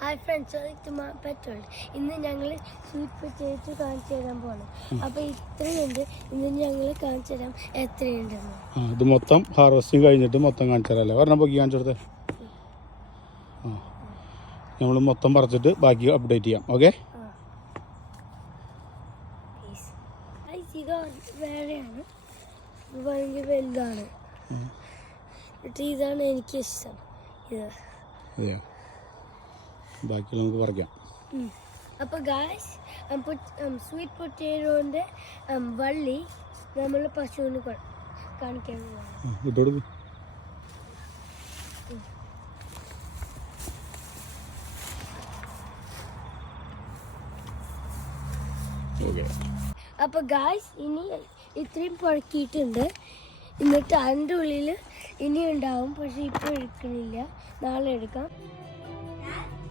Hi friends, petrol. ഇന്ന് ഞങ്ങൾ sweet potato കാണിച്ചു തരാൻ പോകണം. അപ്പോൾ ഇത്രയുണ്ട്. ഇന്ന് ഞങ്ങൾ കാണിച്ചു തരാം എത്രയുണ്ടെന്ന്. ഇത് മൊത്തം ഹാർവെസ്റ്റിംഗ് കഴിഞ്ഞിട്ട് മൊത്തം കാണിച്ചു തരാമല്ലേ? ഒരെണ്ണം പൊക്കി കാണിച്ചു കൊടുത്തേ. നമ്മൾ മൊത്തം പറിച്ചിട്ട് ബാക്കി അപ്ഡേറ്റ് ചെയ്യാം. ഓക്കെ, ഇത് വേറെയാണ്, ഭയങ്കര വലുതാണ്. ഇതാണ് എനിക്കിഷ്ടം. ഇത് ബാക്കി നമുക്ക് പറിക്കാം. അപ്പോൾ ഗായ്സ്, സ്വീറ്റ് പൊട്ടേറ്റോൻ്റെ വള്ളി നമ്മൾ പശുവിന് കാണിക്കാൻ പോകും. അപ്പോൾ ഗായ്സ്, ഇനി ഇത്രയും പുഴക്കിയിട്ടുണ്ട്. എന്നിട്ട് അതിൻ്റെ ഉള്ളിൽ ഇനി ഉണ്ടാവും, പക്ഷെ ഇപ്പോൾ എടുക്കണില്ല, നാളെ എടുക്കാം.